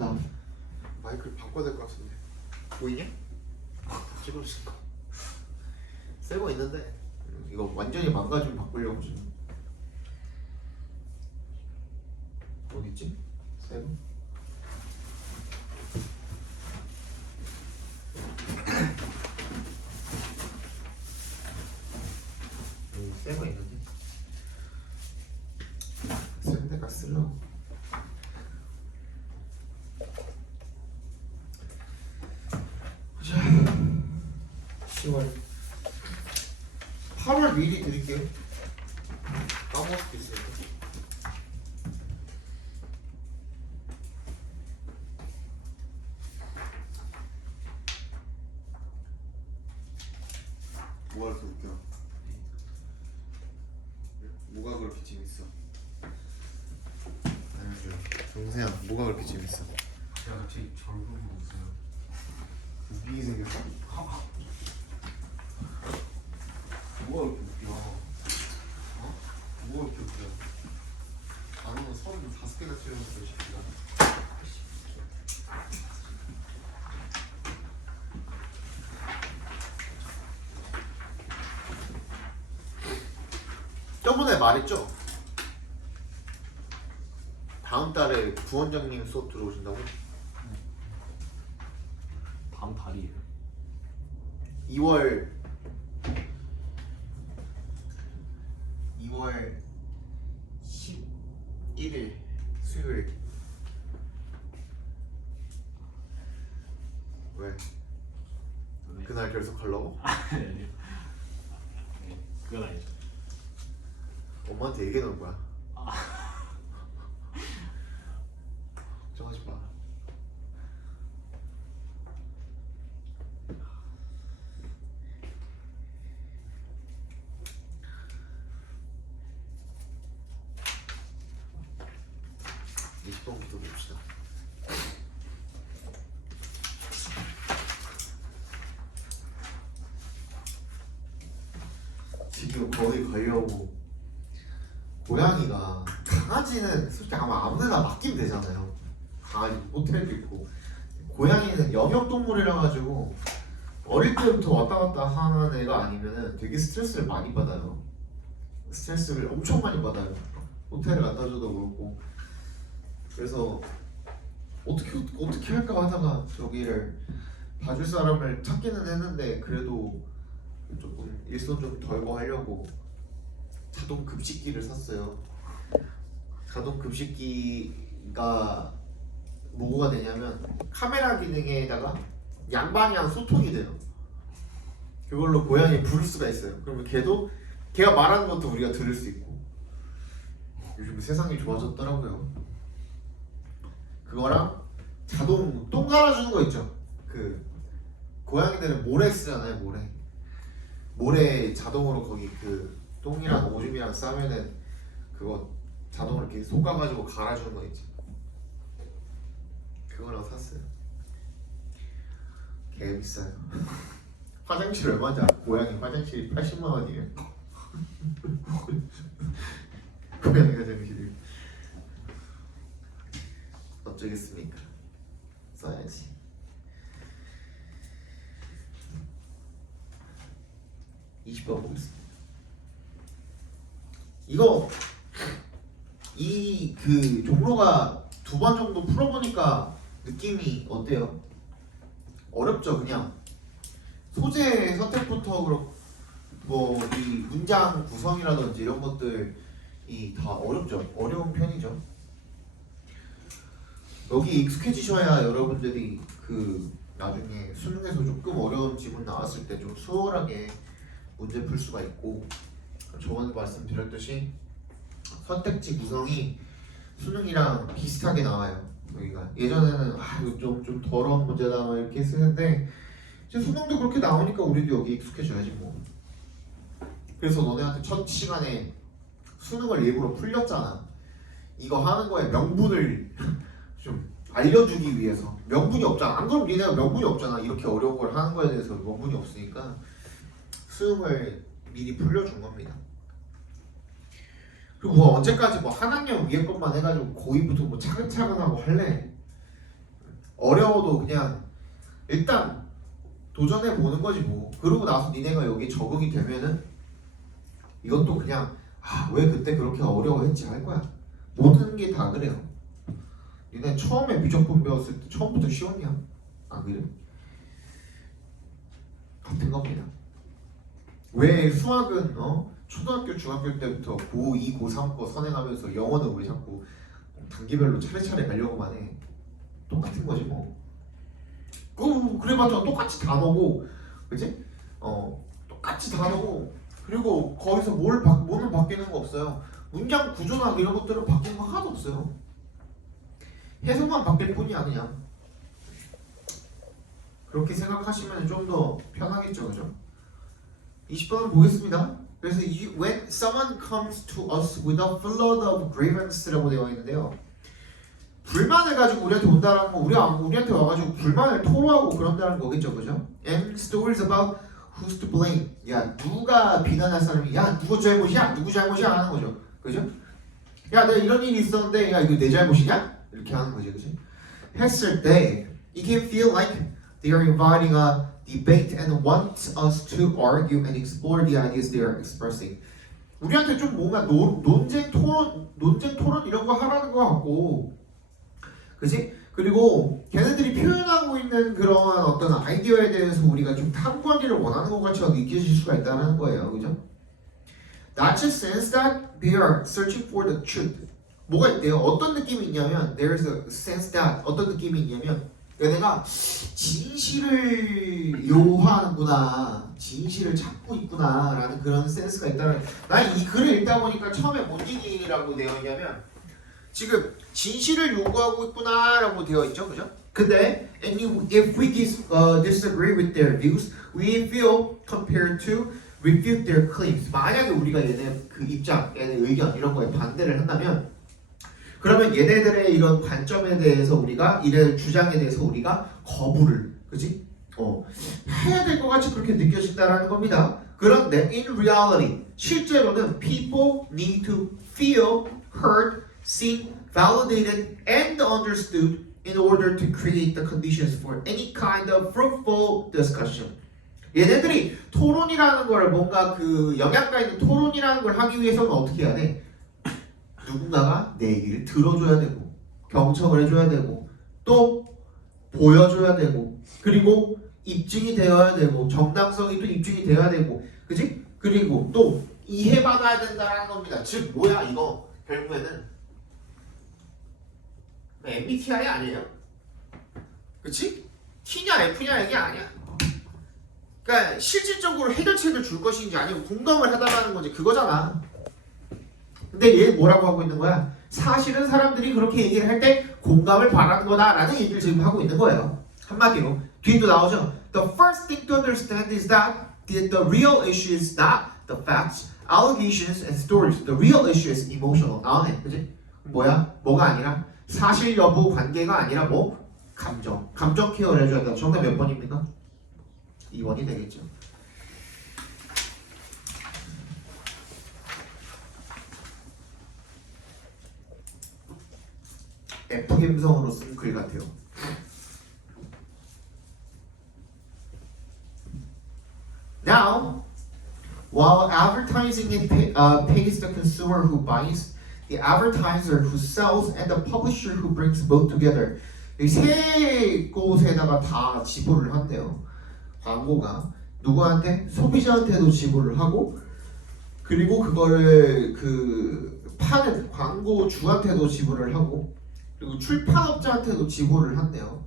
나 마이크를 바꿔야 될 것 같은데. 보이냐? 찍어주신 거. 새거 있는데 이거 완전히 망가지면 바꾸려고 지금. 어디 있지? 새거. 새거 있는데. 샌데가 쓸러. 자, 10월 8월 미리 드릴게요. 까먹을 수도 있으니까. 뭐가 그렇게 웃겨? 뭐가 그렇게 재밌어? 정세야, 뭐가 그렇게 재밌어? 제가 갑자기 저를 보고 웃어요. 웃기게 생겼어? 뭐가 그렇게 웃겨? 어? 뭐가 그렇게 웃겨? 단어는 35개나 치려면서 시키다. 저번에 말했죠? 다음 달에 부원장님 수업 들어오신다고? 다음 달이에요. 2월 11일 수요일. 왜? 그날 결석하려고? 아니요. 네, 그건 아니죠. 엄마한테 얘기해 놓을 거야. 걱정하지 마. 부터 봅시다. 지금 거의 가려고. 고양이가, 강아지는 솔직히 아무데나 맡기면 되잖아요. 강아지 호텔도 있고. 고양이는 영역동물이라 가지고 어릴 때부터 왔다 갔다 하는 애가 아니면은 되게 스트레스를 많이 받아요. 스트레스를 엄청 많이 받아요. 호텔을 갖다 줘도 그렇고. 그래서 어떻게 할까 하다가 저기를 봐줄 사람을 찾기는 했는데, 그래도 조금 일손 좀 덜고 하려고 자동 급식기를 샀어요. 자동 급식기가 뭐가 되냐면 카메라 기능에다가 양방향 소통이 돼요. 그걸로 고양이 부를 수가 있어요. 그러면 걔가 말하는 것도 우리가 들을 수 있고. 요즘 세상이 좋아졌더라고요. 그거랑 자동 똥 갈아주는 거 있죠. 그 고양이들은 모래 쓰잖아요. 모래 자동으로 거기 그 똥이랑 오줌이랑 싸면은 그거 자동으로 이렇게 솎아가지고 갈아주는 거 있지. 그거랑 샀어요. 개 비싸요. 화장실 얼마인지 알아? 고양이 화장실이 80만 원이에요. 고양이 화장실이. 어쩌겠습니까? 써야지. (20번) 보겠습니다. 이거 그 종로가 2번 정도 풀어보니까 느낌이 어때요? 어렵죠. 그냥 소재 선택부터 그렇고 뭐 이 문장 구성이라든지 이런 것들이 다 어렵죠. 어려운 편이죠. 여기 익숙해지셔야 여러분들이 그 나중에 수능에서 조금 어려운 지문 나왔을 때 좀 수월하게 문제 풀 수가 있고, 저번에 말씀드렸듯이 선택지 구성이 수능이랑 비슷하게 나와요. 여기가 예전에는 이거 좀 더러운 문제다 막 이렇게 쓰는데, 이제 수능도 그렇게 나오니까 우리도 여기 익숙해져야지 뭐. 그래서 너네한테 첫 시간에 수능을 일부러 풀렸잖아. 이거 하는 거에 명분을 좀 알려주기 위해서. 명분이 없잖아. 안 그러면 니네가 명분이 없잖아. 이렇게 어려운 걸 하는 거에 대해서 명분이 없으니까 수능을 미리 풀려준 겁니다. 그리고 뭐 언제까지 뭐 한 학년 위에 것만 해가지고 고2부터 뭐 차근차근 하고 할래? 어려워도 그냥 일단 도전해 보는 거지 뭐. 그러고 나서 니네가 여기 적응이 되면은 이것도 그냥 왜 그때 그렇게 어려워했지 할 거야. 모든 게 다 그래요. 니네 처음에 미적분 배웠을 때 처음부터 쉬웠냐? 안 그래? 같은 겁니다. 왜 수학은 초등학교 중학교 때부터 고2 고3 거 선행하면서 영어는 왜 자꾸 단계별로 차례차례 가려고만 해? 똑같은 거지 뭐. 그래봤자 똑같이 단어고, 그지? 똑같이 단어고, 그리고 거기서 뭐는 바뀌는 거 없어요. 문장 구조나 이런 것들은 바뀌는 거 하나도 없어요. 해석만 바뀔 뿐이야 그냥. 그렇게 생각하시면 좀 더 편하겠죠, 그죠? 20번을 보겠습니다. 그래서 when someone comes to us with a flood of grievance라고 되어 있는데요. 불만을 가지고 우리한테 온다는 거, 우리한테 와가지고 불만을 토로하고 그런다는 거겠죠, 그죠? And stories about who's to blame. 야, 누가 비난할 사람이, 야, 누구 잘못이야? 누구 잘못이야? 하는 거죠, 그죠? 야, 내가 이런 일이 있었는데, 야, 이거 내 잘못이냐? 이렇게 하는 거지, 그죠? 했을 때, it can feel like they are inviting a debate and want us to argue and explore the ideas they are expressing. 우리한테 좀 뭔가 논쟁 토론 이런 거 하라는 거 같고, 그지? 그리고 걔네들이 표현하고 있는 그런 어떤 아이디어에 대해서 우리가 좀 탐구하기를 원하는 것 같이 느껴질 수가 있다는 거예요, 그죠? That's a sense that they are searching for the truth. 뭐가 있대요? 어떤 느낌이 있냐면, there's a sense that 어떤 느낌이 있냐면, 얘네가 진실을 요하는구나, 진실을 찾고 있구나라는 그런 센스가 있다는. 난 이 글을 읽다 보니까 처음에 뭔 얘기라고 되어 있냐면 지금 진실을 요구하고 있구나라고 되어 있죠, 그죠? 근데 if we disagree with their views, we feel compared to refute their claims. 만약에 우리가 얘네 그 입장, 얘네 의견 이런 거에 반대를 한다면. 그러면 얘네들의 이런 관점에 대해서 우리가 이런 주장에 대해서 우리가 거부를, 그지? 해야 될 것 같이 그렇게 느껴진다라는 겁니다. 그런데 in reality, 실제로는 people need to feel heard, seen, validated, and understood in order to create the conditions for any kind of fruitful discussion. 얘네들이 토론이라는 걸 뭔가 그 영양가 있는 토론이라는 걸 하기 위해서는 어떻게 해야 돼? 누군가가 내 얘기를 들어줘야 되고 경청을 해줘야 되고 또 보여줘야 되고 그리고 입증이 되어야 되고 정당성이 또 입증이 되어야 되고 그지? 그리고 또 이해받아야 된다는 겁니다. 즉 뭐야 이거 결국에는 MBTI 아니에요? 그치? T냐 F냐 이게 아니야. 그러니까 실질적으로 해결책을 줄 것인지 아니면 공감을 해달라는 건지 그거잖아. 근데 얘 뭐라고 하고 있는 거야? 사실은 사람들이 그렇게 얘기를 할 때 공감을 바라는 거다라는 얘기를 지금 하고 있는 거예요. 한마디로 뒤에도 나오죠. The first thing to understand is that the real issue is not the facts, allegations, and stories. The real issue is emotional. 나오네, 그지? 뭐야? 뭐가 아니라 사실 여부 관계가 아니라 뭐? 감정 케어를 해줘야 된다. 정답 몇 번입니까? 2번이 되겠죠. F 감성으로 쓴 글 같아요. Now, while advertising pays the consumer who buys, the advertiser who sells, and the publisher who brings both together. 이 세 곳에다가 다 지불을 한대요. 광고가 누구한테? 소비자한테도 지불을 하고, 그리고 그거를 그 파는 광고주한테도 지불을 하고. 그리고 출판업자한테도 지불을 한대요.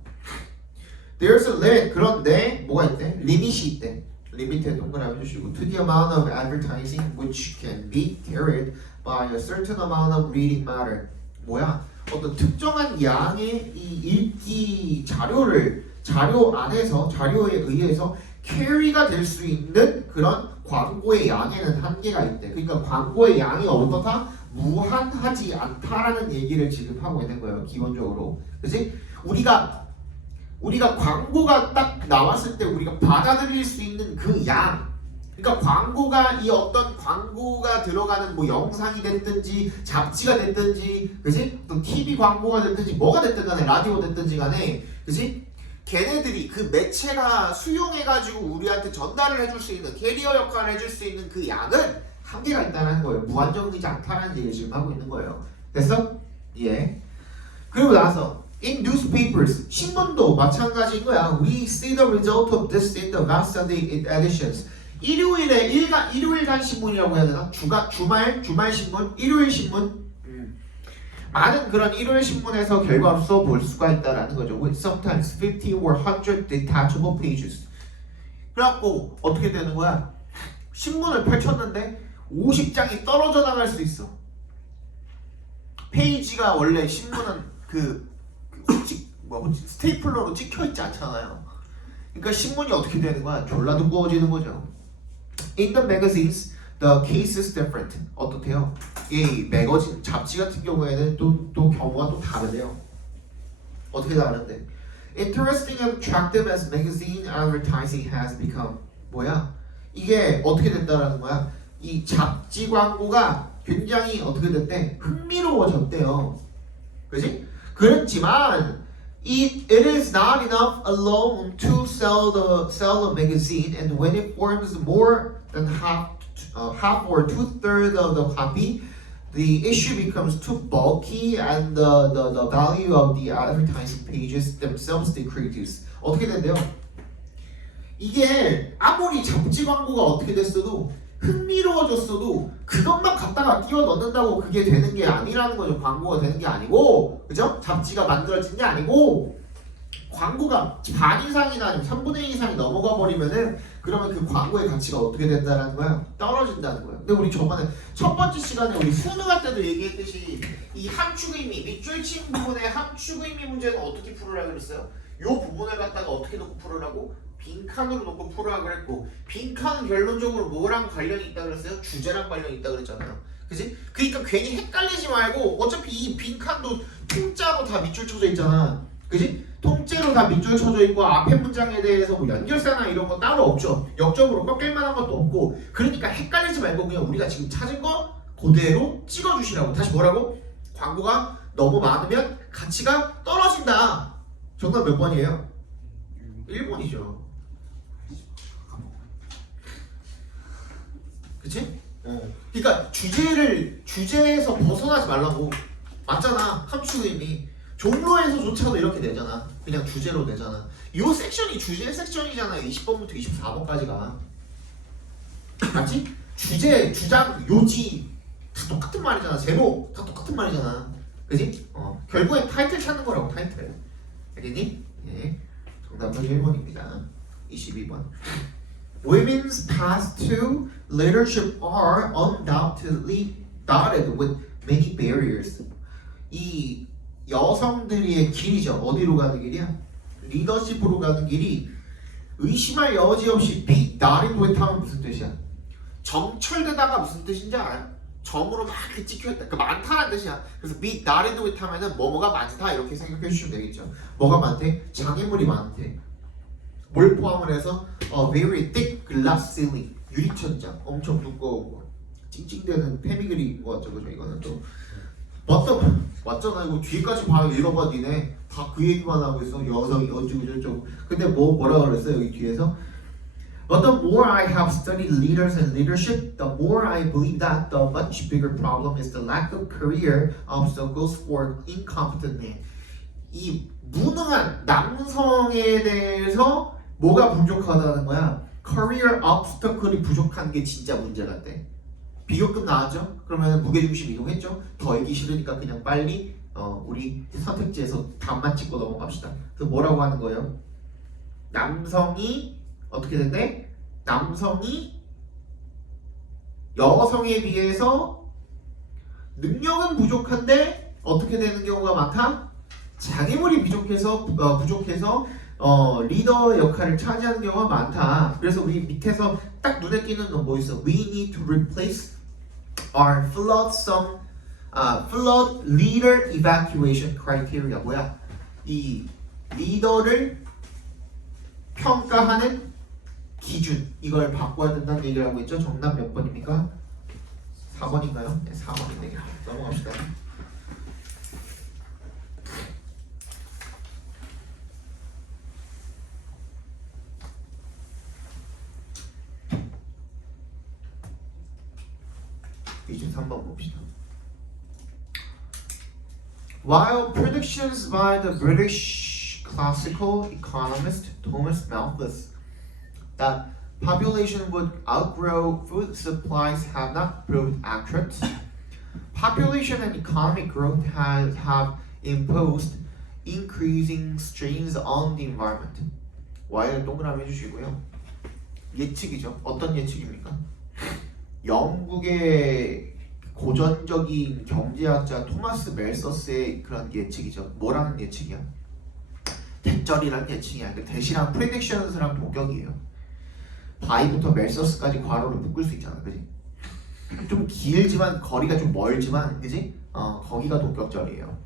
There's a limit. 그런데 뭐가 있대? 리밋이 있대. 리밋에 동그라미 주시고 to the amount of advertising which can be carried by a certain amount of reading matter. 뭐야? 어떤 특정한 양의 이 읽기 자료 안에서 자료에 의해서 carry가 될 수 있는 그런 광고의 양에는 한계가 있대. 그러니까 광고의 양이 어떻다? 무한하지 않다라는 얘기를 지금 하고 있는 거예요. 기본적으로, 그렇지? 우리가 광고가 딱 나왔을 때 우리가 받아들일 수 있는 그 양, 그러니까 광고가 이 어떤 광고가 들어가는 뭐 영상이 됐든지 잡지가 됐든지 그지? 또 TV 광고가 됐든지 뭐가 됐든 간에 라디오 됐든지 간에 그지? 걔네들이 그 매체가 수용해가지고 우리한테 전달을 해줄 수 있는 캐리어 역할을 해줄 수 있는 그 양은 한계가 있다는 거예요. 무한정이지 않다는 얘기를 지금 하고 있는 거예요. 됐어? 예. 그리고 나서 in newspapers 신문도 마찬가지인 거야. We see the result of this in the vast editions. 일요일에 일요일간 신문이라고 해야 되나? 주말 신문, 일요일 신문. 많은 그런 일요일 신문에서 결과로서 볼 수가 있다라는 거죠. With sometimes 50 or 100 detachable pages. 그래갖고 어떻게 되는 거야? 신문을 펼쳤는데 50장이 떨어져 나갈 수 있어. 페이지가 원래 신문은 스테이플러로 찍혀 있지 않잖아요. 그러니까 신문이 어떻게 되는 거야? 졸라 두꺼워지는 거죠. In the magazines, the case is different. 어떻대요? 이 매거진 잡지 같은 경우에는 또 경우가 또 다르대요. 어떻게 다른데? Interesting and attractive as magazine advertising has become. 뭐야? 이게 어떻게 됐다라는 거야? 이 잡지 광고가 굉장히 어떻게 됐대? 흥미로워졌대요. 그지? 그렇지만 it is not enough alone to sell the magazine, and when it forms more than half or 2/3 of the copy, the issue becomes too bulky, and the value of the advertising pages themselves decreases. 어떻게 된대요? 이게 아무리 잡지 광고가 어떻게 됐어도 흥미로워졌어도 그것만 갖다가 끼워 넣는다고 그게 되는 게 아니라는 거죠. 광고가 되는 게 아니고, 그죠? 잡지가 만들어진 게 아니고, 광고가 반 이상이나 아니면 3분의 1 이상이 넘어가 버리면은 그러면 그 광고의 가치가 어떻게 된다는 거야? 떨어진다는 거야. 근데 우리 저번에 첫 번째 시간에 우리 수능할 때도 얘기했듯이 이 함축 의미, 밑줄 친 부분의 함축 의미 문제는 어떻게 풀으라고 그랬어요? 요 부분을 갖다가 어떻게 놓고 풀으라고? 빈칸으로 놓고 풀으라고 그랬고, 빈칸은 결론적으로 뭐랑 관련이 있다 그랬어요? 주제랑 관련이 있다 그랬잖아요. 그지? 그러니까 괜히 헷갈리지 말고 어차피 이 빈칸도 통짜로 다 밑줄 쳐져 있잖아. 그지? 통째로 다 밑줄 쳐져 있고 앞에 문장에 대해서 뭐 연결사나 이런 거 따로 없죠. 역적으로 꺾일 만한 것도 없고. 그러니까 헷갈리지 말고 그냥 우리가 지금 찾은 거 그대로 찍어주시라고. 다시 뭐라고? 광고가 너무 많으면 가치가 떨어진다. 정답 몇 번이에요? 1번이죠. 그치? 그러니까 주제에서 벗어나지 말라고. 맞잖아. 함축 의미. 종로에서조차도 이렇게 되잖아. 그냥 주제로 되잖아. 이 섹션이 주제 섹션이잖아. 20번부터 24번까지가. 맞지? 주제, 주장, 요지 다 똑같은 말이잖아. 제목 다 똑같은 말이잖아. 그지? 결국엔 타이틀 찾는 거라고. 타이틀. 알겠니? 예. 정답은 1번입니다. 22번. Women's paths to leadership are undoubtedly dotted with many barriers. 이 여성들의 길이죠. 어디로 가는 길이야? 리더십으로 가는 길이 의심할 여지 없이 be dotted with 하면 무슨 뜻이야? 정철되다가 무슨 뜻인지 알아요? 점으로 막 이렇게 찍혀있다. 그 많다는 뜻이야. 그래서 be dotted with 하면은 뭐뭐가 많다 이렇게 생각해 주시면 되겠죠. 뭐가 많대? 장애물이 많대. 뭘 포함을 해서 very thick glass ceiling, 유리천장, 엄청 두꺼운 거, 찡찡대는 패미글인 거 같죠, 그죠? 이거는 또 맞잖아. 이거 뒤에까지 봐 읽어봐 니네. 다 그 얘기만 하고 있어. 여성이 어쩌고 저쩌고. 근데 뭐라 그랬어 여기 뒤에서? But the more I have studied leaders and leadership, the more I believe that the much bigger problem is the lack of career obstacles for incompetent men. 이 무능한 남성에 대해서 뭐가 부족하다는 거야? Career obstacle이 부족한 게 진짜 문제 같대. 비교급 나왔죠? 그러면 무게중심 이동했죠? 더 읽기 싫으니까 그냥 빨리 우리 선택지에서 답만 찍고 넘어갑시다. 그래서 뭐라고 하는 거예요? 남성이 어떻게 된대? 남성이 여성에 비해서 능력은 부족한데 어떻게 되는 경우가 많다? 장애물이 부족해서 리더 역할을 차지하는 경우가 많다. 그래서 우리 밑에서 딱 눈에 띄는 건 뭐 있어? We need to replace our flawed leader evaluation criteria. 뭐야? 이 리더를 평가하는 기준 이걸 바꿔야 된다는 얘기를 하고 있죠. 정답 몇 번입니까? 4번인가요? 네, 4번인데 넘어갑시다. 이제 3번 봅시다. While predictions by the British classical economist Thomas Malthus that population would outgrow food supplies have not proved accurate, population and economic growth have imposed increasing strains on the environment. While 동그라미 해주시고요. 예측이죠. 어떤 예측입니까? 영국의 고전적인 경제학자 토마스 멜서스의 그런 예측이죠. 뭐라는 예측이야? 대절이라는 예측이야. 그러니까 대시랑 프레딕션스랑 동격이에요. 바이부터 멜서스까지 괄호로 묶을 수 있잖아, 그지? 좀 길지만 거리가 좀 멀지만, 그지? 거기가 동격절이에요.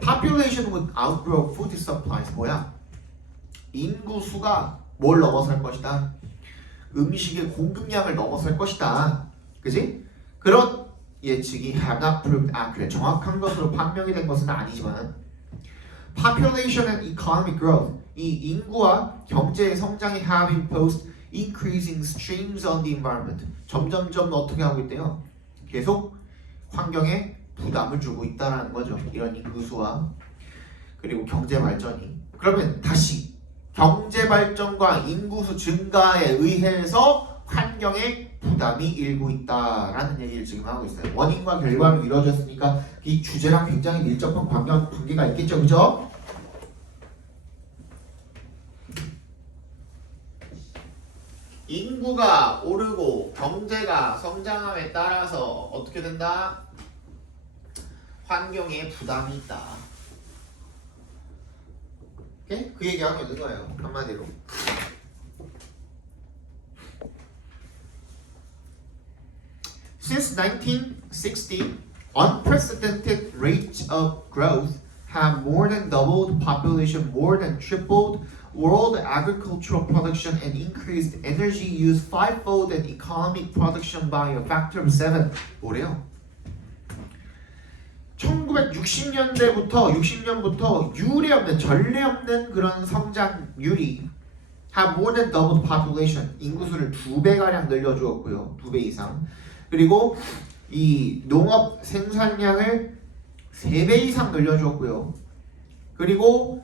Population would outgrow food supplies. 뭐야? 인구 수가 뭘 넘어설 것이다? 음식의 공급량을 넘어설 것이다. 그지? 그런 예측이 have not proved accurate. 정확한 것으로 판명이 된 것은 아니지만 population and economic growth. 이 인구와 경제의 성장이 have imposed increasing strains on the environment. 점점점 어떻게 하고 있대요? 계속 환경에 부담을 주고 있다라는 거죠. 이런 인구수와 그리고 경제 발전이. 그러면 다시 경제 발전과 인구수 증가에 의해서 환경에 부담이 일고 있다라는 얘기를 지금 하고 있어요. 원인과 결과로 이루어졌으니까 이 주제랑 굉장히 밀접한 관계가 있겠죠, 그죠? 인구가 오르고 경제가 성장함에 따라서 어떻게 된다? 환경에 부담이 있다. 오케이? 그 얘기하고 있는 거예요. 한마디로. Since 1960, unprecedented rates of growth have more than doubled population, more than tripled world agricultural production, and increased energy use fivefold and economic production by a factor of 7. 뭐래요? 1960년부터 유례 없는 전례 없는 그런 성장률이 have more than doubled population, 인구수를 2배가량 늘려주었고요. 2배 이상. 그리고 이 농업 생산량을 3배 이상 늘려주었고요. 그리고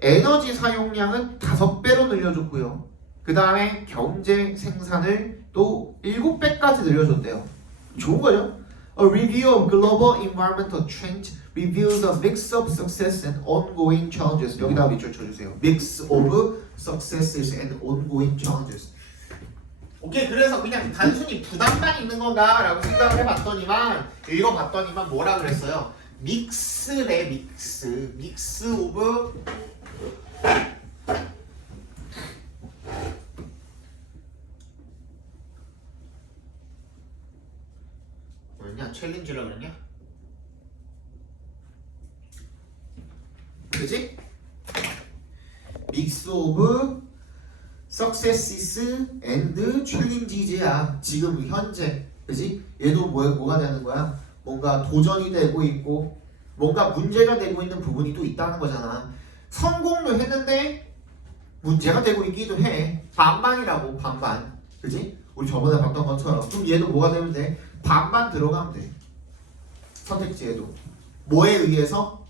에너지 사용량은 5배로 늘려줬고요. 그 다음에 경제 생산을 또 7배까지 늘려줬대요. 좋은 거죠? A review of global environmental trends reveals a mix of success and ongoing challenges. 여기다가 밑줄 쳐주세요. Mix of successes and ongoing challenges. 오케이, 그래서 그냥 단순히 부담만 있는 건가 라고 생각을 해봤더니만 읽어봤더니만 뭐라 그랬어요? 믹스래. 믹스 오브 뭐였냐? 챌린지라 그랬냐? 그지? 믹스 오브 successes and challenges야. 지금 현재, 그지? 얘도 뭐가 되는 거야? 뭔가 도전이 되고 있고 뭔가 문제가 되고 있는 부분이 또 있다는 거잖아. 성공도 했는데 문제가 되고 있기도 해. 반반이라고, 반반. 그지? 우리 저번에 봤던 것처럼. 그럼 얘도 뭐가 되면 돼? 반반 들어가면 돼. 선택지에도. 뭐에 의해서?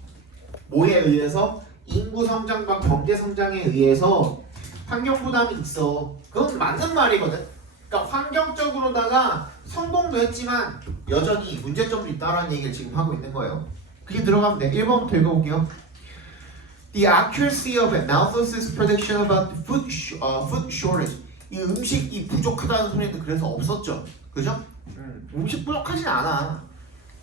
인구 성장과 경제 성장에 의해서 환경 부담이 있어. 그건 맞는 말이거든. 그러니까 환경적으로다가 성공도 했지만 여전히 문제점도 있다라는 얘기를 지금 하고 있는 거예요. 그게 들어가면 돼. 1번부터 읽어볼게요. The accuracy of Malthus's prediction about food shortage. 이 음식이 부족하다는 소리는 그래서 없었죠. 그죠? 음식 부족하진 않아.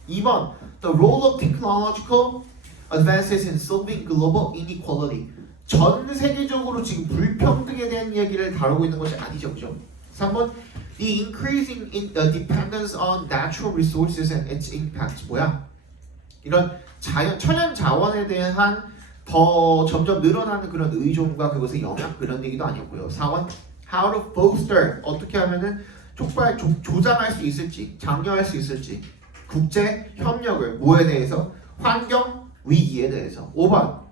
2번. The role of technological advances in solving global inequality. 전 세계적으로 지금 불평등에 대한 얘기를 다루고 있는 것이 아니죠, 그죠? 3번. The increasing dependence on natural resources and its impact. 뭐야? 이런 천연 자원에 대한 더 점점 늘어나는 그런 의존과 그것의 영향 그런 얘기도 아니었고요. 4번. How to foster 어떻게 하면은 조장할 수 있을지, 장려할 수 있을지 국제 협력을 뭐에 대해서? 환경 위기에 대해서. 5번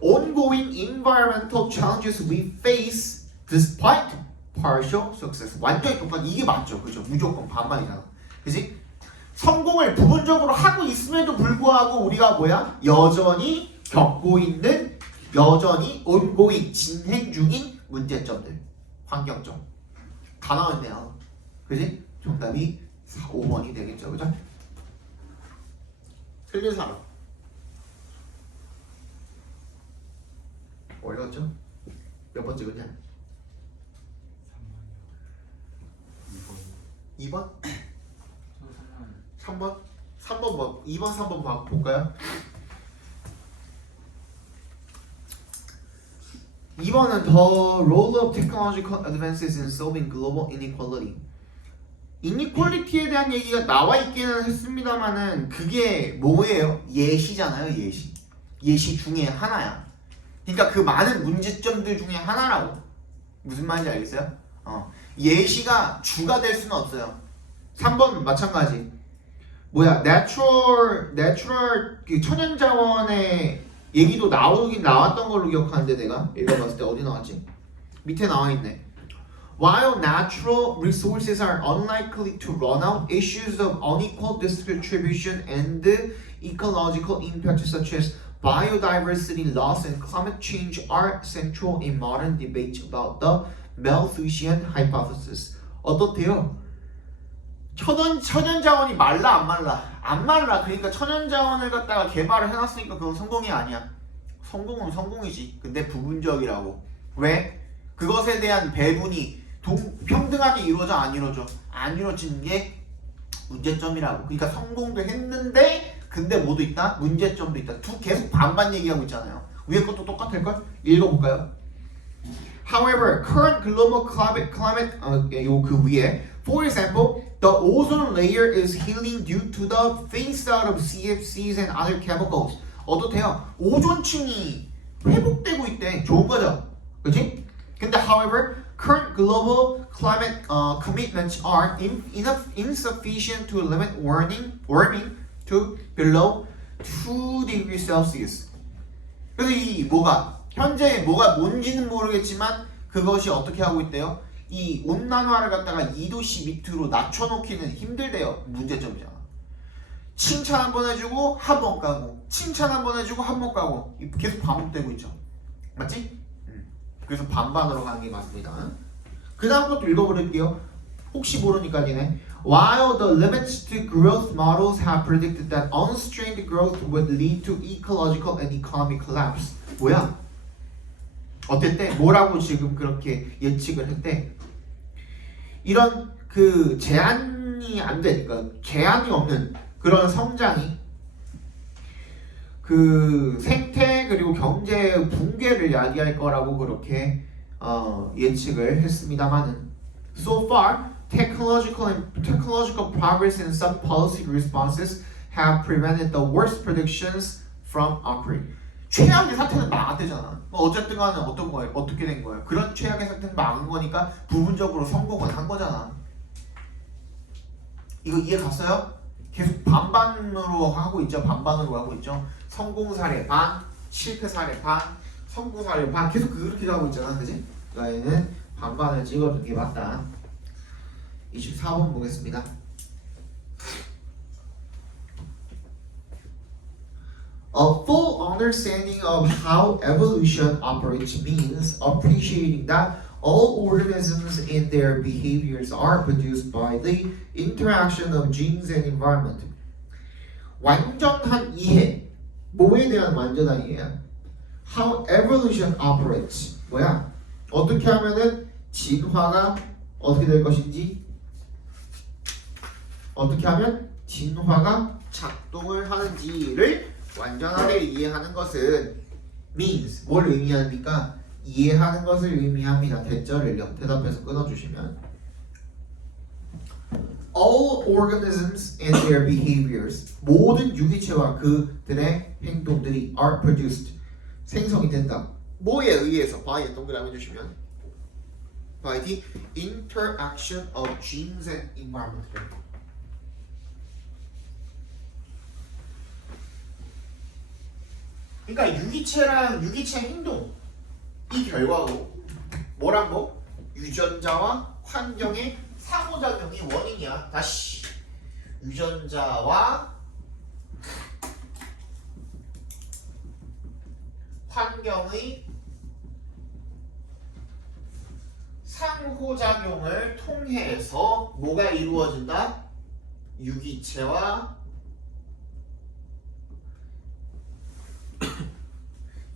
Ongoing environmental challenges we face despite partial success. 완전히 똑같. 이게 맞죠, 그죠? 무조건 반반이잖아, 그지? 성공을 부분적으로 하고 있음에도 불구하고 우리가 뭐야? 여전히 겪고 있는, 여전히 ongoing 진행 중인 문제점들, 환경점 다 나왔네요, 그지? 정답이 5번이 되겠죠, 그죠? 틀린 사람 어려웠죠? 몇 번 찍었냐? 2번? 3번? 3번 뭐 2번 3번 볼까요? 2번은 The role of technological advances in solving global inequality. 이니퀄리티에 대한 얘기가 나와 있기는 했습니다만은 그게 뭐예요? 예시잖아요, 예시. 예시 중에 하나야. 그러니까 그 많은 문제점들 중에 하나라고. 무슨 말인지 알겠어요? 예시가 주가 될 수는 없어요. 3번 마찬가지. 뭐야? 내추럴 그 천연자원의 얘기도 나오긴 나왔던 걸로 기억하는데 내가 읽어봤을 때 어디 나왔지? 밑에 나와 있네. While natural resources are unlikely to run out, issues of unequal distribution and ecological impact such as biodiversity loss and climate change are central in modern debates about the Malthusian hypothesis. 어떻대요? 천연자원이 말라 안 말라? 안 말라. 그러니까 천연자원을 갖다가 개발을 해놨으니까 그건 성공이 아니야. 성공은 성공이지. 근데 부분적이라고. 왜? 그것에 대한 배분이 평등하게 이루어져 안 이루어져? 안 이루어지는 게 문제점이라고. 그러니까 성공도 했는데 근데 뭐도 있다? 문제점도 있다. 계속 반반 얘기하고 있잖아요. 위에 것도 똑같을걸? 읽어볼까요? However, current global climate 요 그 위에 For example, the ozone layer is healing due to the phase out of CFCs and other chemicals. 어떻대요? 오존층이 회복되고 있대. 좋은 거죠? 그치? 근데 however, current global climate commitments are insufficient to limit warming to below 2 degrees Celsius. 그래서 이 뭐가 현재 뭐가 뭔지는 모르겠지만 그것이 어떻게 하고 있대요? 이 온난화를 갖다가 2도씨 밑으로 낮춰놓기는 힘들대요. 문제점이잖아. 칭찬 한번 해주고 한 번 까고 칭찬 한번 해주고 한 번 까고 계속 반복되고 있죠. 맞지? 그래서 반반으로 가는 게 맞습니다. 그 다음 것도 읽어버릴게요. 혹시 모르니까 니네. While the limited growth models have predicted that unrestrained growth would lead to ecological and economic collapse. 뭐야? 어땠대? 뭐라고 지금 그렇게 예측을 했대? 이런 그 제한이 안 되니까 제한이 없는 그런 성장이 그 생태 그리고 경제 붕괴를 야기할 거라고 그렇게 예측을 했습니다만은 So far, technological progress and some policy responses have prevented the worst predictions from occurring. 최악의 사태는 막았대잖아. 어쨌든 간에 어떤 거예요? 어떻게 된 거예요? 그런 최악의 사태는 막은 거니까 부분적으로 성공을 한 거잖아. 이거 이해 갔어요? 계속 반반으로 하고 있죠. 반반으로 하고 있죠. 성공 사례 반, 실패 사례 반, 성공 사례 반 계속 그렇게 하고 있잖아. 그지? 그러니까 반반을 찍어준 게 맞다. 24번 보겠습니다. A full understanding of how evolution operates means appreciating that all organisms and their behaviors are produced by the interaction of genes and environment. 완전한 이해. 뭐에 대한 완전한 이해야? How evolution operates. 뭐야? 어떻게 하면은 진화가 어떻게 될 것인지, 어떻게 하면 진화가 작동을 하는지를 완전하게 이해하는 것은 means 뭘 의미합니까? 이해하는 것을 의미합니다. 대절을요. 대답해서 끊어주시면 all organisms and their behaviors 모든 유기체와 그들의 행동들이 are produced 생성이 된다. 뭐에 의해서? by에 동그라미 주시면 by the interaction of genes and environment. 그러니까 유기체랑 유기체 행동 이 결과로 뭐란 거? 유전자와 환경의 상호작용이 원인이야. 다시 유전자와 환경의 상호작용을 통해서 뭐가 이루어진다? 유기체와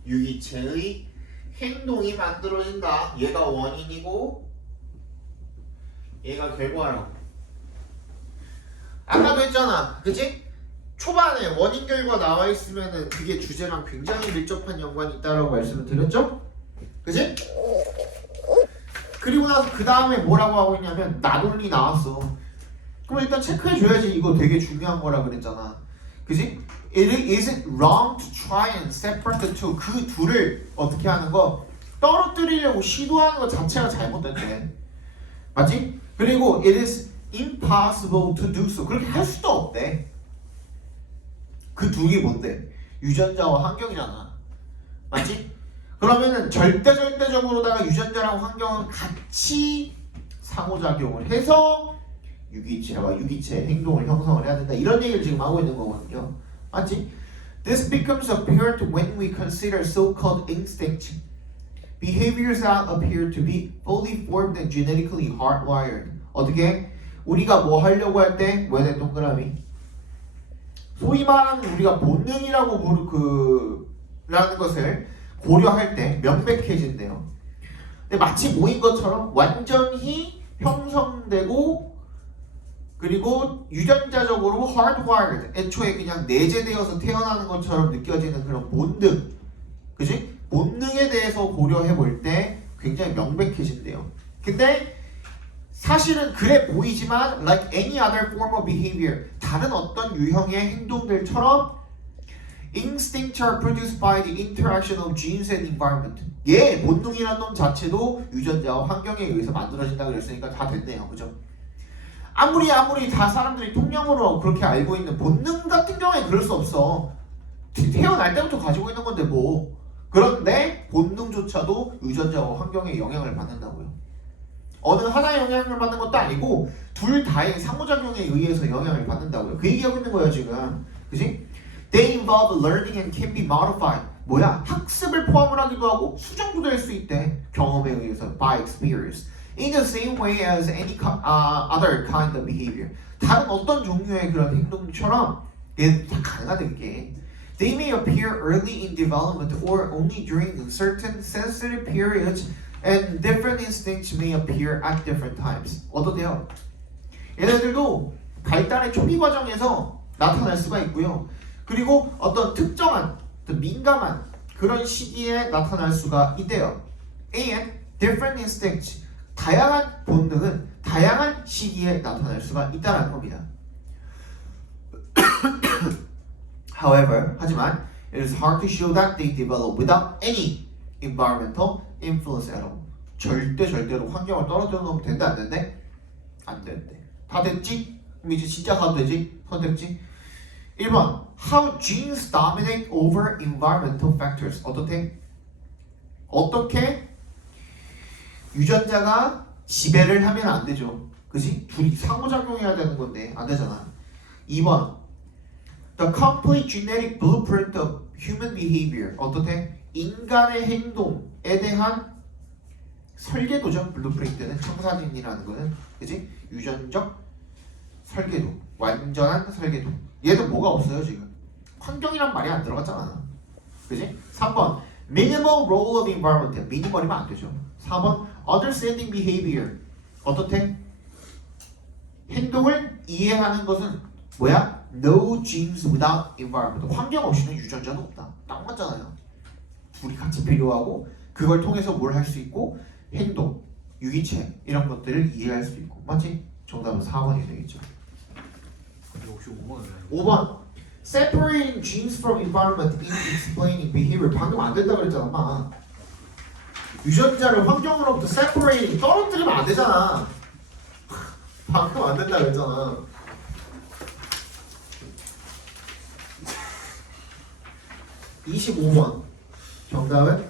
유기체의 행동이 만들어진다. 얘가 원인이고 얘가 결과라고. 아까도 했잖아. 그치? 초반에 원인 결과 나와 있으면은 그게 주제랑 굉장히 밀접한 연관이 있다라고 말씀을 드렸죠? 그치? 그리고 나서 그 다음에 뭐라고 하고 있냐면 나논리 나왔어. 그럼 일단 체크해줘야지. 이거 되게 중요한 거라 그랬잖아. 그치? Is it wrong to try and separate the two? 그 둘을 어떻게 하는 거? 떨어뜨리려고 시도하는 것 자체가 잘못됐대. 맞지? 그리고 it is impossible to do so. 그렇게 할 수도 없대. 그 둘이 뭔데? 유전자와 환경이잖아. 맞지? 그러면은 절대적으로다가 유전자랑 환경은 같이 상호작용을 해서 유기체와 유기체 행동을 형성을 해야 된다. 이런 얘기를 지금 하고 있는 거거든요. 맞지? This becomes apparent when we consider so-called instinct. Behaviors that appear to be fully formed and genetically hardwired. 어떻게? 우리가 뭐 하려고 할 때 왜 동그라미? 소위 말하는 우리가 본능이라고 라는 것을 고려할 때 명백해진대요. 근데 마치 뭐인 것처럼 완전히 형성되고 그리고 유전자적으로 hardwired, 애초에 그냥 내재되어서 태어나는 것처럼 느껴지는 그런 본능, 그지? 본능에 대해서 고려해 볼 때 굉장히 명백해진대요. 근데 사실은 그래 보이지만 like any other form of behavior, 다른 어떤 유형의 행동들처럼 instincts are produced by the interaction of genes and environment. 예, 본능이라는 놈 자체도 유전자와 환경에 의해서 만들어진다고 그랬으니까 다 됐네요. 그죠? 아무리 다 사람들이 통념으로 그렇게 알고 있는 본능 같은 경우에 그럴 수 없어. 태어날 때부터 가지고 있는 건데 뭐. 그런데 본능조차도 유전자와 환경의 영향을 받는다고요. 어느 하나의 영향을 받는 것도 아니고 둘 다의 상호작용에 의해서 영향을 받는다고요. 그 얘기하고 있는 거예요 지금. 그치? They involve learning and can be modified. 뭐야? 학습을 포함을 하기도 하고 수정도 될 수 있대. 경험에 의해서 by experience. In the same way as any other kind of behavior. 다른 어떤 종류의 그런 행동처럼 얘는 다 가능하대 그게. They may appear early in development or only during certain sensitive periods, and different instincts may appear at different times. 어떠세요? 얘네들도 발달의 초기 과정에서 나타날 수가 있고요. 그리고 어떤 특정한, 민감한 그런 시기에 나타날 수가 있대요. And different instincts, 다양한 본능은 다양한 시기에 나타날 수가 있다는 겁니다. However, 하지만 it is hard to show that they develop without any environmental influence at all. 절대로 환경을 떨어뜨려 놓으면 된다 안 된대? 안 된대. 다 됐지? 그럼 이제 진짜 가도 되지? 선택지? 1번 How genes dominate over environmental factors. 어떻게 유전자가 지배를 하면 안 되죠. 그지? 둘이 상호작용해야 되는 건데 안 되잖아. 2번 The complete genetic blueprint of human behavior. 인간의 행동에 대한 설계도죠. 블루프린트는 청사진이라는 거는 그지? 유전적 설계도, 완전한 설계도. 얘도 뭐가 없어요 지금. 환경이란 말이 안 들어갔잖아. 그지? 3번 Minimal role of environment. 미니멀이면 안 되죠. 4번 Understanding behavior. 행동을 이해하는 것은 뭐야? No genes without environment. 환경 없이는 유전자도 없다. 딱 맞잖아요. 둘이 같이 필요하고 그걸 통해서 뭘 할 수 있고 행동, 유기체 이런 것들을 이해할 수 있고. 맞지? 정답은 4번이 되겠죠. 혹시 5번은 5번 Separating genes from environment in explaining behavior. 방금 안 된다 그랬잖아. 마. 유전자를 환경으로부터 separate 떨어뜨리면 안 되잖아. 방금 안 된다 그랬잖아. 25번 정답은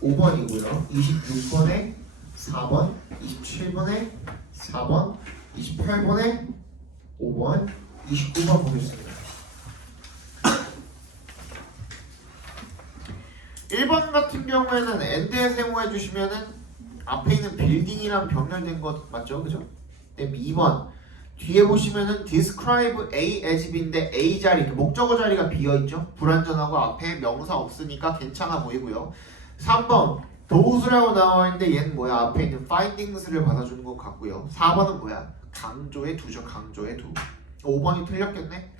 5번이고요. 26번에 4번, 27번에 4번, 28번에 5번, 29번 보겠습니다. 1번 같은 경우에는 end에 세모해 주시면은 앞에 있는 빌딩이랑 병렬된 것 맞죠? 그죠? 2번 뒤에 보시면은 describe A as B인데 A 자리, 목적어 자리가 비어있죠? 불완전하고 앞에 명사 없으니까 괜찮아 보이고요. 3번 those라고 나와있는데 얘는 뭐야? 앞에 있는 findings를 받아주는 것 같고요. 4번은 뭐야? 강조의 두죠. 강조의 두. 5번이 틀렸겠네?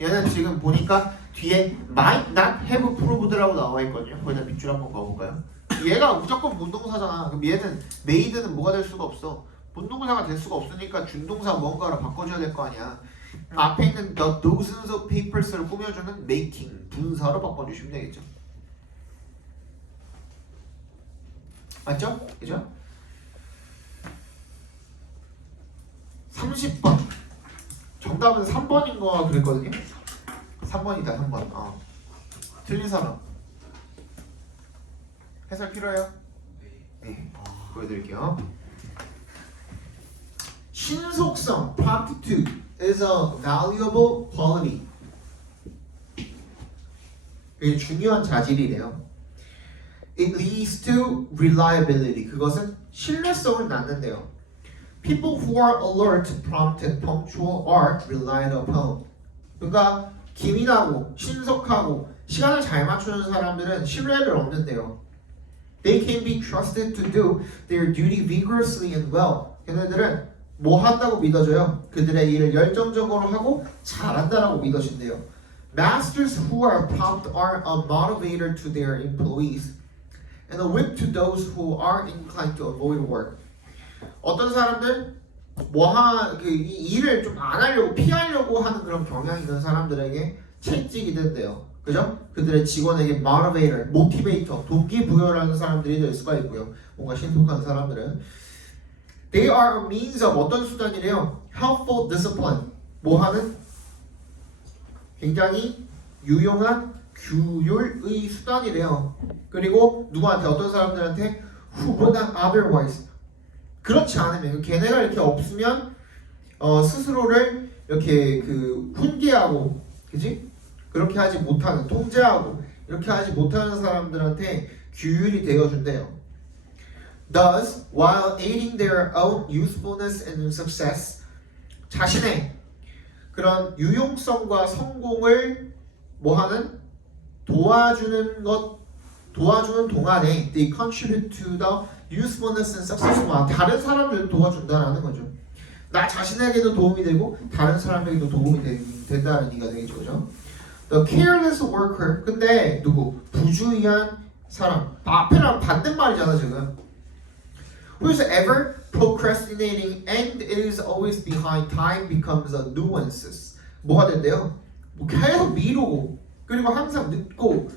얘는 지금 보니까 뒤에 might not have proved라고 나와있거든요. 거기다 밑줄 한번 그어볼까요? 얘가 무조건 문동사잖아. 그럼 얘는 made는 뭐가 될 수가 없어. 본동사가 될 수가 없으니까 준동사 뭔가로 바꿔줘야 될 거 아니야. 앞에 있는 the dozens of papers를 꾸며주는 making 분사로 바꿔주시면 되겠죠. 맞죠? 그죠? 30번 정답은 3번인 거 그랬거든요. 3번이다 3번. 틀린 사람 해설 필요해요? 네 보여드릴게요. 신속성 promptitude is a valuable quality. 이게 중요한 자질이래요. It leads to reliability. 그것은 신뢰성을 낳는데요. People who are alert, prompt, and punctual are relied upon. 그러니까 기민하고 신속하고 시간을 잘 맞추는 사람들은 신뢰를 얻는데요. They can be trusted to do their duty vigorously and well. 걔네들은 뭐 한다고 믿어줘요? 그들의 일을 열정적으로 하고 잘한다라고 믿어진대요. Masters who are prompt are a motivator to their employees and a whip to those who are inclined to avoid work. 어떤 사람들 이 일을 좀 안 하려고 피하려고 하는 그런 경향이 있는 사람들에게 채찍이 된대요. 그죠? 그들의 직원에게 motivator, motivator, 동기부여라는 사람들이 될 수가 있고요. 뭔가 신속한 사람들은 They are a means of 어떤 수단이래요? Helpful discipline. 뭐 하는? 굉장히 유용한 규율의 수단이래요. 그리고 누구한테 어떤 사람들한테 who would not otherwise. 그렇지 않으면 걔네가 이렇게 없으면 스스로를 이렇게 훈계하고, 그지? 그렇게 하지 못하는 통제하고 이렇게 하지 못하는 사람들한테 규율이 되어준대요. Thus, while aiding their own usefulness and success, 자신의 그런 유용성과 성공을 뭐하는 도와주는 동안에 they contribute to the usefulness and success. 다른 사람들을 도와준다라는 거죠. 나 자신에게도 도움이 되고 다른 사람에게도 도움이 된다는 얘기가 되겠죠, 그죠? The careless worker. 근데 누구? 부주의한 사람. 앞에랑 반대말이잖아 지금. Who is ever procrastinating and is always behind time becomes a nuisance. 뭐가 된대요? 계속 미루고 그리고 항상 늦고,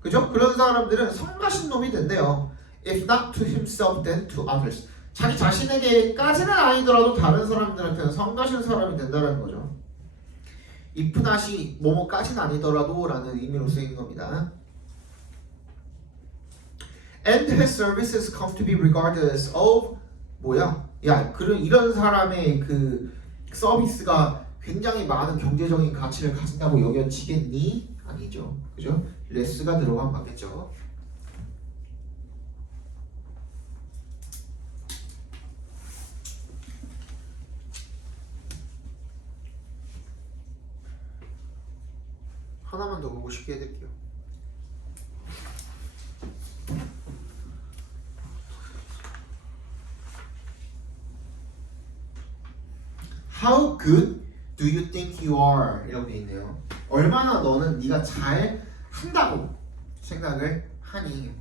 그죠? 그런 사람들은 성가신 놈이 된대요. If not to himself, then to others. 자기 자신에게까지는 아니더라도 다른 사람들한테는 성가신 사람이 된다는 거죠. if not이 뭐뭐까지는 아니더라도 라는 의미로 쓰이는 겁니다. And his services come to be regarded as 뭐야? 야, 이런 사람의 그 서비스가 굉장히 많은 경제적인 가치를 가진다고 여겨지겠니? 아니죠, 그죠? 레스가 들어가면 맞겠죠. 하나만 더 보고 싶게 해드릴게요. How good do you think you are? 이렇게 있네요. 얼마나 너는 네가 잘 한다고 생각을 하니?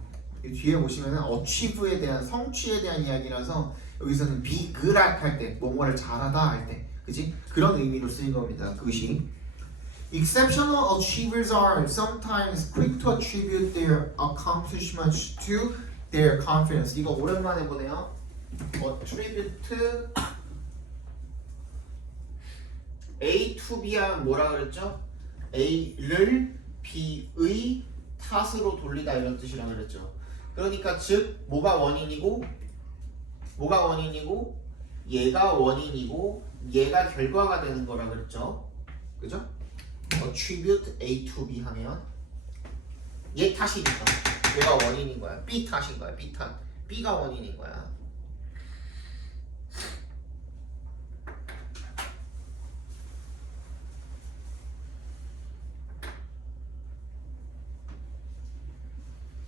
뒤에 보시면은 achieve에 대한 성취에 대한 이야기라서 여기서는 be good at 할 때, 뭐뭐를 잘하다 할 때, 그지? 그런 의미로 쓰인 겁니다. 그것이 Exceptional achievers are sometimes quick to attribute their accomplishments to their confidence. 이거 오랜만에 보네요. attribute A to B 하면 뭐라 그랬죠? A를 B의 탓으로 돌리다 이런 뜻이라 그랬죠. 그러니까 즉 뭐가 원인이고 얘가 원인이고 얘가 결과가 되는 거라 그랬죠. 그죠? attribute A to B 하면 얘 탓이니까 얘가 원인인 거야. B 탓인 거야. B 탓. B가 원인인 거야.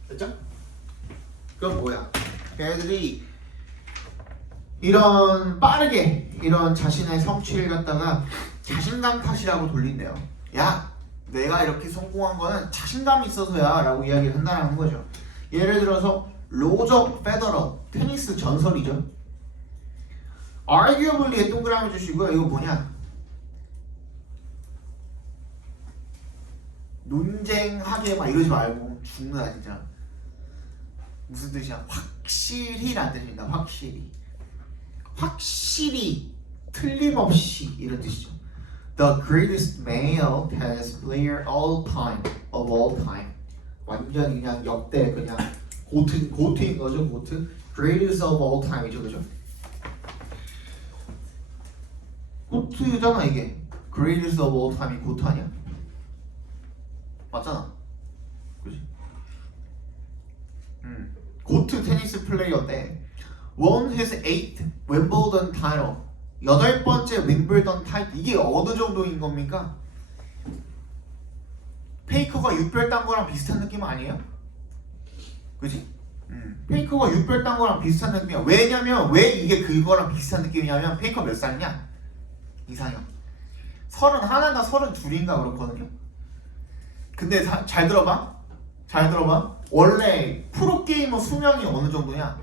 됐죠? 그럼 뭐야? 걔들이 이런 빠르게 이런 자신의 성취를 갖다가 자신감 탓이라고 돌린대요. 야, 내가 이렇게 성공한 거는 자신감이 있어서야 라고 이야기를 한다는 거죠. 예를 들어서 로저 페더러 테니스 전설이죠. arguably에 동그라미 주시고요. 이거 뭐냐? 논쟁하게 막 이러지 말고 죽는다 진짜. 무슨 뜻이야? 확실히란 뜻입니다. 확실히 틀림없이 이런 뜻이죠. The greatest male tennis player of all time. 완전히 그냥 역대 그냥 고트인 거죠. 고트. Greatest of all time이죠, 그죠? 고트잖아 이게. Greatest of all time이 고트 아니야? 맞잖아. 그지? 고트 테니스 플레이어인데 won his 8th Wimbledon title. 8번째 윈블던 타이틀. 이게 어느 정도인 겁니까? 페이커가 6별 딴 거랑 비슷한 느낌 아니에요? 그지? 페이커가 6별 딴 거랑 비슷한 느낌이야. 왜냐면 왜 이게 그거랑 비슷한 느낌이냐면 페이커 몇 살이냐? 이상형 31인가 32인가 그렇거든요. 근데 잘 들어봐. 원래 프로게이머 수명이 어느 정도냐?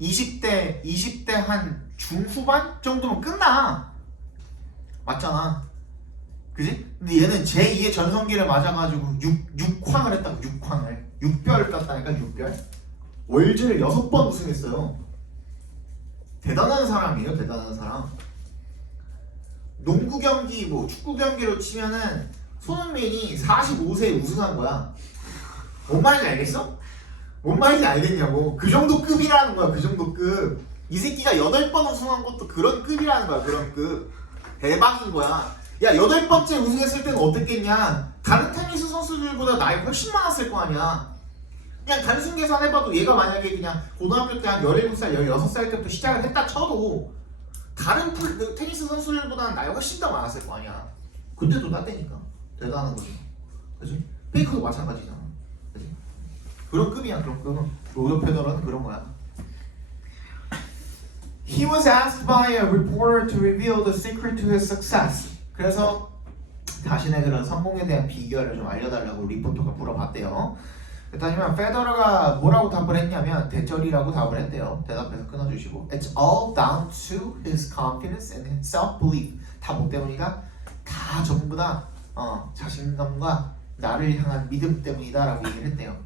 20대 한 중후반 정도면 끝나. 맞잖아. 그지? 근데 얘는 제2의 전성기를 맞아가지고 6황을 했다고. 6별을 땄다니까. 6별. 월즈를 6번 우승했어요. 대단한 사람이에요. 대단한 사람. 농구 경기 뭐 축구 경기로 치면은 손흥민이 45세에 우승한 거야. 뭔 말인지 알겠어? 뭔 말인지 알겠냐고. 그 정도 급이라는 거야. 그 정도 급. 이 새끼가 8번 우승한 것도 그런 급이라는 거야. 그런 급. 대박인 거야. 야, 8번째 우승했을 때는 어땠겠냐? 다른 테니스 선수들보다 나이 훨씬 많았을 거 아니야. 그냥 단순 계산해봐도 얘가 만약에 그냥 고등학교 때 한 17살, 16살 때부터 시작을 했다 쳐도 다른 테니스 선수들보다는 나이 훨씬 더 많았을 거 아니야. 근데도 땄다니까. 대단한 거지. 그치? 페이커도 마찬가지잖아. 그치? 그런 급이야. 그런 급은. 로저 페더러는 그런 거야. He was asked by a reporter to reveal the secret to his success. 그래서 자신의 그런 성공에 대한 비결을 좀 알려달라고 리포터가 물어봤대요. 그랬더니만 페더러가 뭐라고 답을 했냐면 대절이라고 답을 했대요. 대답해서 끊어주시고 It's all down to his confidence and his self-belief. 다 뭐 때문이다? 다 전부 다 자신감과 나를 향한 믿음 때문이다 라고 얘기를 했대요.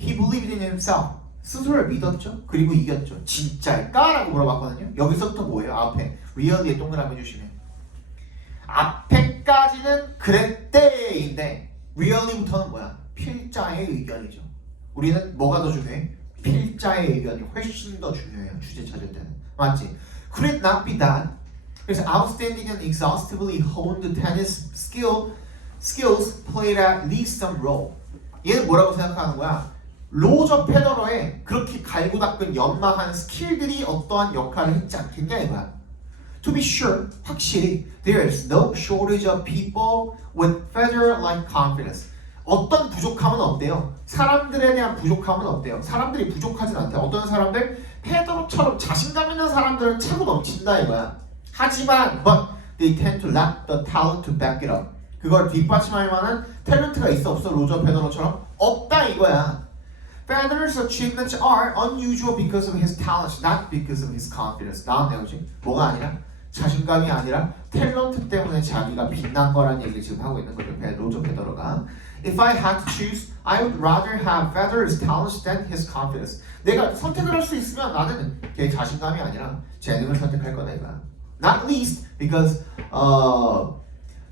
He believed in himself. 스스로를 믿었죠. 그리고 이겼죠. 진짜일까? 라고 물어봤거든요. 여기서부터 뭐예요? 앞에 really에 동그라미 주시면 앞에까지는 그랬대인데 really부터는 뭐야? 필자의 의견이죠. 우리는 뭐가 더 중요해? 필자의 의견이 훨씬 더 중요해요. 주제 찾을 때는. 맞지? Could it not be that? 그래서 outstanding and exhaustively honed tennis skills played at least some role. 얘는 뭐라고 생각하는 거야? 로저 페더러의 그렇게 갈고 닦은 연마한 스킬들이 어떠한 역할을 했지 않겠냐 이거야. To be sure, 확실히 there is no shortage of people with Federer-like confidence. 어떤 부족함은 없대요. 사람들에 대한 부족함은 없대요. 사람들이 부족하진 않대요. 어떤 사람들? 페더러처럼 자신감 있는 사람들은 차고 넘친다 이거야. 하지만 but they tend to lack the talent to back it up. 그걸 뒷받침할 만한 탤런트가 있어 없어? 로저 페더러처럼? 없다 이거야. Federer's achievements are unusual because of his talents, not because of his confidence. 나왔네요, 그치? 뭐가 아니라? 자신감이 아니라 탤런트 때문에 자기가 빛난 거라는 얘기를 지금 하고 있는 거죠. 로저 페더러가. If I had to choose I would rather have feathers, talents than his confidence. 내가 선택을 할 수 있으면 나는 걔 자신감이 아니라 재능을 선택할 거다 이거야. Not least because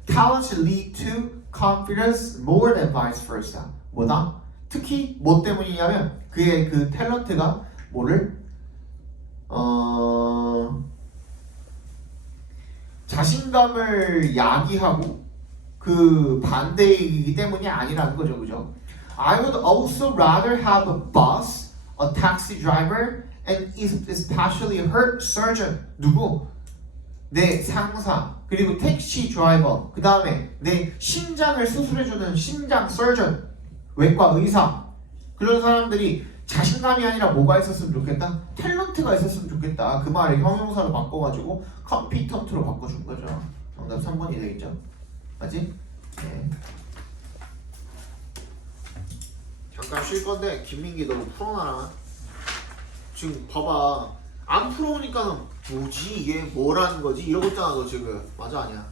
talents lead to confidence more than vice versa. 뭐다? 특히 뭐 때문이냐면 그의 그 탤런트가 뭐를 자신감을 야기하고 그 반대이기 때문이 아니라는 거죠, 그죠? I would also rather have a bus, a taxi driver, and especially a heart surgeon. 누구? 내 상사, 그리고 택시 드라이버, 그 다음에 내 심장을 수술해주는 심장 서전, 외과 의사. 그런 사람들이 자신감이 아니라 뭐가 있었으면 좋겠다? 탤런트가 있었으면 좋겠다. 그 말을 형용사로 바꿔가지고 컴피턴트로 바꿔준 거죠. 정답 3번이 되겠죠? 맞지? 네. 잠깐 쉴 건데 김민기 너 풀어놔라. 지금 봐봐 안 풀어오니까는 뭐지 이게 뭐라는 거지 이러고 있잖아 너 지금. 맞아 아니야?